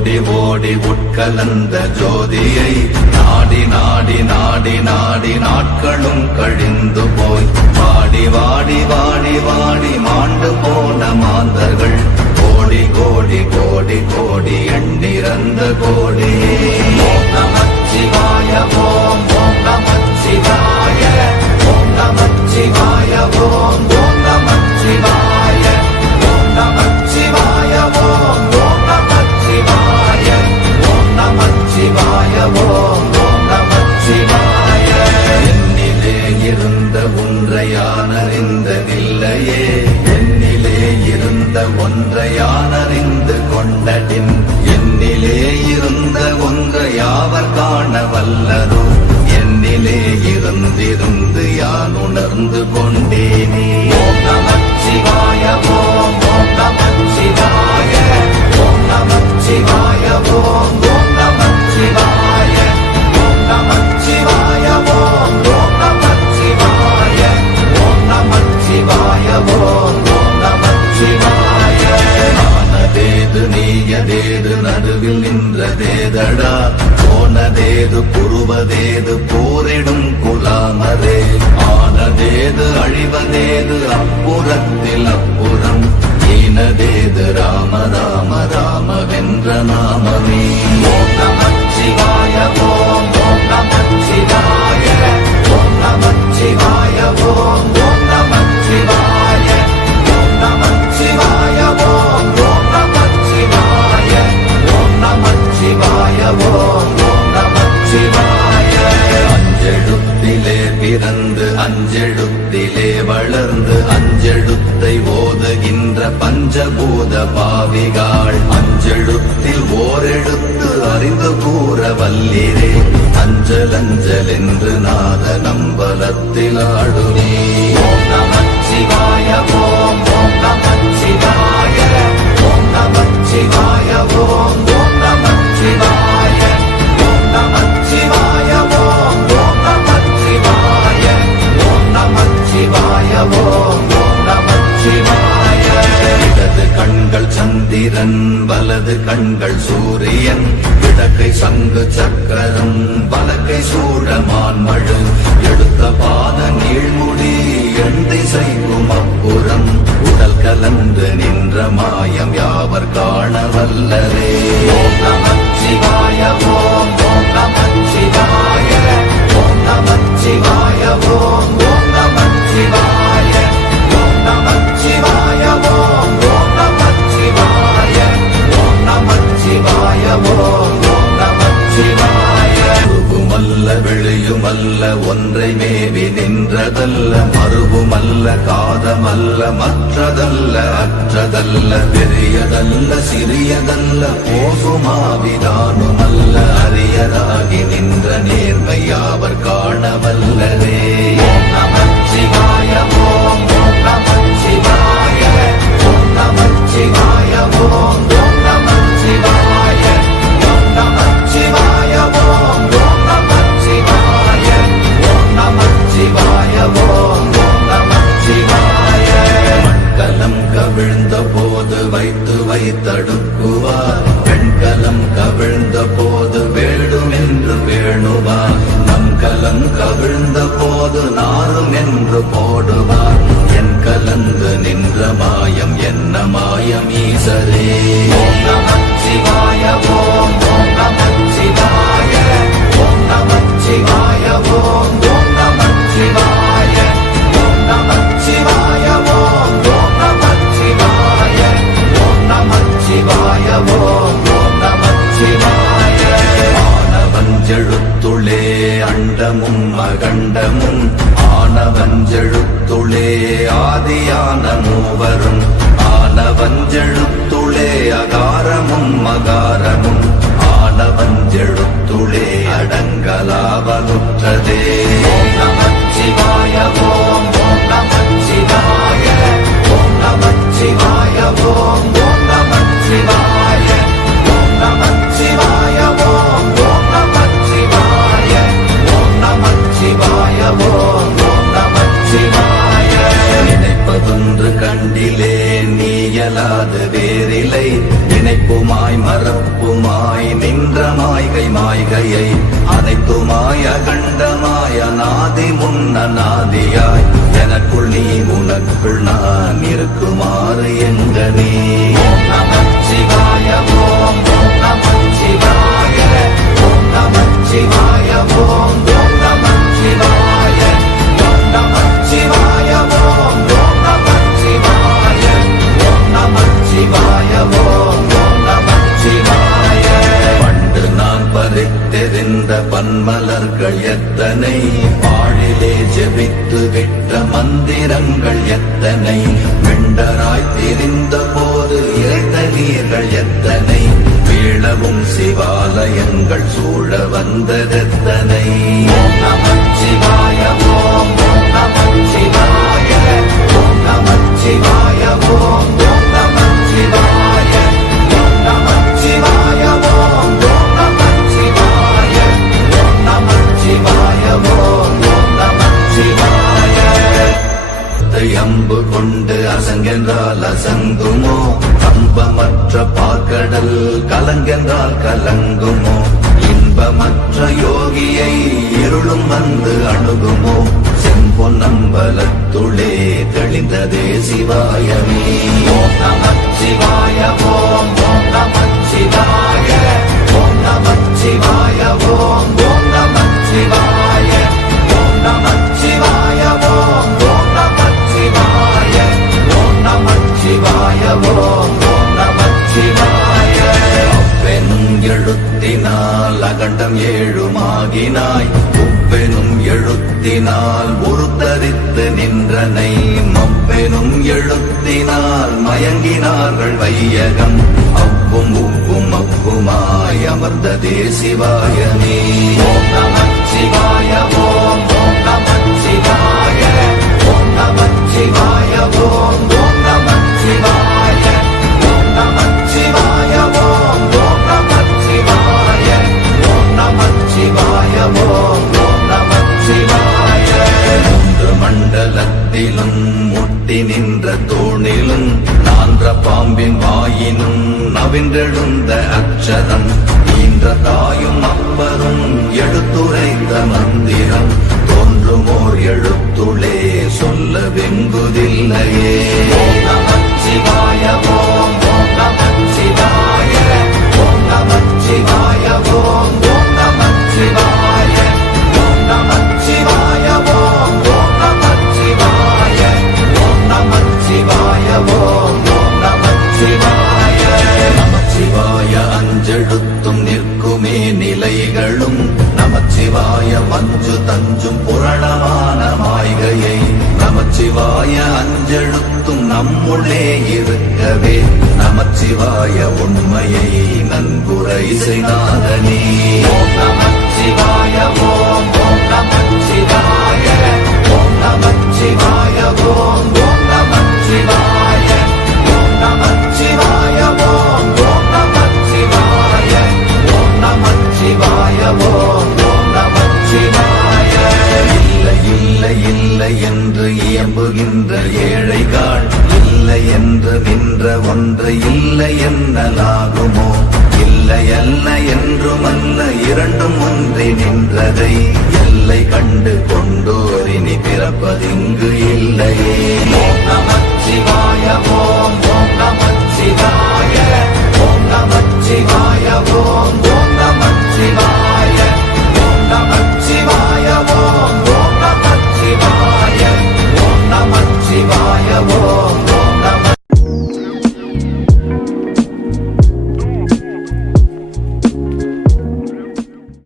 ஓடி ஓடி உட்கலந்த ஜோதியை நாடி நாடி நாடி நாடி நாட்களும் கழிந்து போய் வாடி வாடி வாடி வாடி மாண்டு போன மாந்தர்கள் கோடி கோடி கோடி கோடி எண்ணிறந்த கோடி. ஓம் நமச்சிவாய ஓம் ஓம் நமச்சிவாய ஓம் நமச்சிவாய ஓம் ஓம் நமச்சிவாய ஓம் நமச்சிவாய ஓம் ஓம் நமச்சிவாய ஓம் நமச்சிவாய ஓம் ஓம் நமச்சிவாய. என்னிலே இருந்த ஒன்றை யான் அறிந்ததில்லையே, என்னிலே இருந்த ஒன்றை யான் அறிந்து கொண்டடின், என்னிலே இருந்த ஒன்றை யாவர் காண வல்லரோ, என்னிலே இருந்திருந்து யான் உணர்ந்து கொண்டேனே. ஓம் நமச்சிவாய ஓம் ஓம் நமச்சிவாய ஓம் நமச்சிவாய ஓம் ஓம் நமச்சிவாய ஓம் நமச்சிவாய ஓம் ஓம் நமச்சிவாய ஓம் நமச்சிவாய ஓம் ஓம் நமச்சிவாய. ஆனதேது நீயதேது நடுவில் நின்றதேதடா, போனதேது புருவதேது போரிடும் குலாமரே, ஆனதேது அழிவதேது அப்புறத்தில் அப்புறம், ஈனதேது ராம ராம ராம வென்ற நாமமே. ஓம் நமச்சிவாய ஓம் ஓம் நமச்சிவாய ஓம் நமச்சிவாய ஓம் ஓம் நமச்சிவாய ஓம் நமச்சிவாய ஓம் ஓம் நமச்சிவாய ஓம் நமச்சிவாய ஓம் ஓம் நமச்சிவாய. அஞ்செழுத்திலே பிறந்து அஞ்செழுத்திலே வளர்ந்து அஞ்செழுத்தை ஓதுகின்ற பஞ்சபூத பாவிகாள், அஞ்செழுத்தில் ஓரெழுத்து அறிந்து கூற வல்லிரே, அஞ்சல் அஞ்சல் என்று நாத நம்பலத்தில் ஆடுவே. ஓம் நமச்சிவாய ஓம் ஓம் நமச்சிவாய ஓம் நமச்சிவாய ஓம் ஓம் நமச்சிவாய ஓம் நமச்சிவாய ஓம் ஓம் நமச்சிவாய ஓம் நமச்சிவாய ஓம் ஓம் நமச்சிவாய. இடது கண்கள் சந்திரன் வலது கண்கள் சூரியன், இடக்கை சங்கு சக்கரம் வலக்கை சூழமான் மழு, எடுத்த பாத நீழ்முடி எண் திசைக்கும் அப்புறம், உடல் கலந்து நின்ற மாயம் யாவர் காண வல்லரே. ஓம் நமச்சிவாய ஓம் ஓம் நமச்சிவாய ஓம் நமச்சிவாய ஓம் ஓம் நமச்சிவாய ஓம் நமச்சிவாய ஓம் ஓம் நமச்சிவாய ஓம் நமச்சிவாய ஓம் ஓம் நமச்சிவாய. உருவுமல்ல வெளியுமல்ல ஒன்றை மேவி நின்றதல்ல, மறுவுமல்ல காதமல்ல மற்றதல்ல அற்றதல்ல, பெரியதல்ல சிறியதல்ல போகுமாவிதானுமல்ல, அரியராகி நின்ற நேர்மை யாவர் காண வல்லரே. ஓம் நமச்சிவாய ஓம் ஓம் நமச்சிவாய ஓம் நமச்சிவாய ஓம் ஓம் நமச்சிவாய ஓம் நமச்சிவாய ஓம் ஓம் நமச்சிவாய ஓம் நமச்சிவாய ஓம் ஓம் நமச்சிவாய. மண்கலம் கவிழ்ந்த போது வைத்து வைத்தடுக்குவார், பெண்கலம் கவிழ்ந்த போது வேடும் என்று வேணுவார், நம் கலம் கவிழ்ந்த போது நாரும் என்று போடுவார், என் கலந்து நின்ற மாயம் என்ன மாயம் ஈசரே. ஓம் நமச்சிவாய ஓம் ஓம் நமச்சிவாய ஓம் நமச்சிவாய ஓம் ஓம் நமச்சிவாய ஓம் நமச்சிவாய ஓம் ஓம் நமச்சிவாய ஓம் நமச்சிவாய ஓம் ஓம் நமச்சிவாய. ஆனவஞ்செழுத்துளே அண்டமும் அகண்டமும், ஆனவஞ்செழுத்துளே ஆதியான மூவரும், ஆனவஞ்செழுத்துளே அகாரமும் மகாரமும், ஆனவஞ்செழுத்துளே அடங்கலாவலுற்றதே. ஓம் நமச்சிவாய ஓம் ஓம் நமச்சிவாய ஓம் நமச்சிவாய ஓம் ஓம் நமச்சிவாய ஓம் நமச்சிவாய ஓம் ஓம் நமச்சிவாய ஓம் நமச்சிவாய ஓம் ஓம் நமச்சிவாய. நினைப்பதொன்று கண்டிலே நீயலாது வேறில்லை, நினைப்புமாய் மறப்புமாய் அகண்டமாய நாதி முன்னநாதியாய் எனக்குள் நீ உனக்குள் நான் இருக்குமாறு எங்கனே. ஓம் நமச்சிவாய ஓம் ஓம் நமச்சிவாய ஓம் நமச்சிவாய ஓம் ஓம் நமச்சிவாய ஓம் நமச்சிவாய ஓம் ஓம் நமச்சிவாய ஓம் நமச்சிவாய ஓம் ஓம் நமச்சிவாய. பண்டு நான் பறித்தெறிந்த பன்மலர்கள் எத்தனை, பாழிலே ஜெபித்து விட்ட மந்திரங்கள் எத்தனை, வெண்டராய் திரிந்த போது இறைத்த நீர்கள் எத்தனை, வீழவும் சிவாலயங்கள் சூழ வந்ததெத்தனை. ஓம் நமச்சிவாய ஓம் ஓம் நமச்சிவாய ஓம் நமச்சிவாய ஓம் ஓம் நமச்சிவாய ஓம் நமச்சிவாய ஓம் ஓம் நமச்சிவாய ஓம் நமச்சிவாய ஓம் ஓம் நமச்சிவாய. அம்பு கொண்டு அசங்கென்றால் அசங்குமோ, அம்பமற்ற பார்க்கடல் கலங்கென்றால் கலங்குமோ, இன்பமற்ற யோகியை இருளும் வந்து அணுகுமோ, செம்பொன்னம்பலத்துளே தெளிந்ததே சிவாயமே. ஓம் நமச்சிவாய ஓம் ஓம் நமச்சிவாய ஓம் நமச்சிவாய ஓம் ஓம் நமச்சிவாய ஓம் நமச்சிவாய ஓம் ஓம் நமச்சிவாய ஓம் நமச்சிவாய ஓம் ஓம் நமச்சிவாய. அப்பெனும் எழுத்தினால் அகண்டம் ஏழுமாகினாய், உப்பெனும் எழுத்தினால் உருத்தரித்து நின்றனை, மப்பெனும் எழுத்தினால் மயங்கினார்கள் வையகம், அவ்வும் உவ்வும் அவ்வுமாய் அமர்ந்ததே சிவாயமே. ஓம் நமச்சிவாய ஓம் ஓம் நமச்சிவாய ஓம் நமச்சிவாய ஓம் ஓம் நமச்சிவாய ஓம் நமச்சிவாய ஓம் ஓம் நமச்சிவாய ஓம் நமச்சிவாய ஓம் ஓம் நமச்சிவாய. மூன்று மண்டலத்திலும் முட்டி நின்ற தூணிலும் நான்ற பாம்பின் வாயினும் நவின்றெழுந்த அக்ஷரம், ஈன்ற தாயும் அப்பரும் எடுத்துரைத்த மந்திரம், தோன்றுமோர் எழுத்துளே சொல்ல வெங்குதில்லையே. ஓம் நமச்சிவாய ஓம் ஓம் நமச்சிவாய ஓம் நமச்சிவாய ஓம் ஓம் நமச்சிவாய ஓம் நமச்சிவாய ஓம் ஓம் நமச்சிவாய ஓம் நமச்சிவாய ஓம் ஓம் நமச்சிவாய. நமச்சிவாய அஞ்செழுத்தும் நிற்குமே நிலைகளும், நமச்சிவாய மஞ்சு தஞ்சும் புரணமான மாய்கையை, நமச்சிவாய அஞ்செழுத்தும் நம்முள்ளே இருக்கவே, நமச்சிவாய உண்மையை நன்குரை செய்தாதனே. ஓம் நமச்சிவாய ஓம் ஓம் நமச்சிவாய ஓம் நமச்சிவாய ஓம் ஓம் நமச்சிவாய ஓம் நமச்சிவாய ஓம் ஓம் நமச்சிவாய ஓம் நமச்சிவாய ஓம் ஓம் நமச்சிவாய. இல்லை இல்லை இல்லை என்று இயம்புகின்ற ஏழைகள், இல்லை என்று நின்ற ஒன்று இல்லை என்னலாகுமோ, இல்லை அல்ல என்றுமல்ல இரண்டும் ஒன்றி நின்றதை, எல்லை கண்டு கொண்டோர் இனி பிறப்பதிங்கு இல்லையே. ஓம் நமச்சிவாய